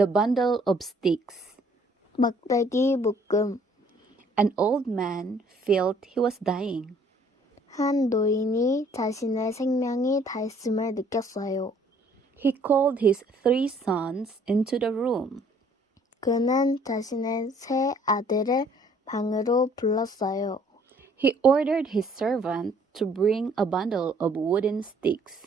the bundle of sticks. 막대기 묶음. An old man felt he was dying. 한 노인이 자신의 생명이 닳음을 느꼈어요. He called his 3 sons into the room. 그는 자신의 세 아들을 방으로 불렀어요. He ordered his servant to bring a bundle of wooden sticks.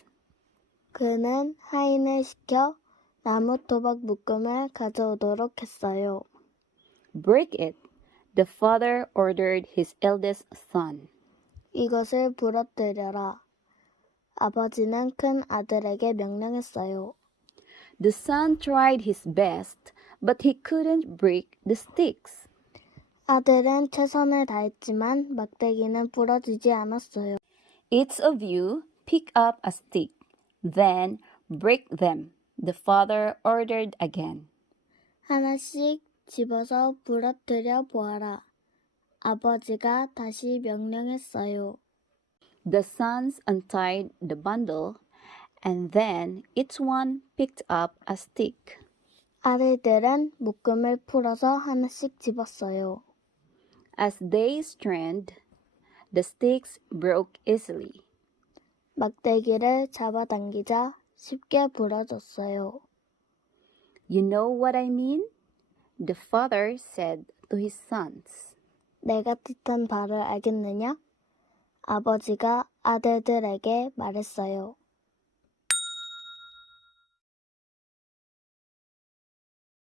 그는 하인을 시켜 나무 토막 묶음을 가져오도록 했어요. Break it, the father ordered his eldest son. 이것을 부러뜨려라. 아버지는 큰 아들에게 명령했어요. The son tried his best, but he couldn't break the sticks. 아들은 최선을 다했지만 막대기는 부러지지 않았어요. Each of you pick up a stick, then break them, the father ordered again. 하나씩 집어서 부러뜨려 보아라. 아버지가 다시 명령했어요. The sons untied the bundle, and then each one picked up a stick. 아들들은 묶음을 풀어서 하나씩 집었어요. As they strained, the sticks broke easily. 막대기를 잡아당기자 쉽게 부러졌어요. You know what I mean? The father said to his sons. 내가 뜻한 바를 알겠느냐? 아버지가 아들들에게 말했어요.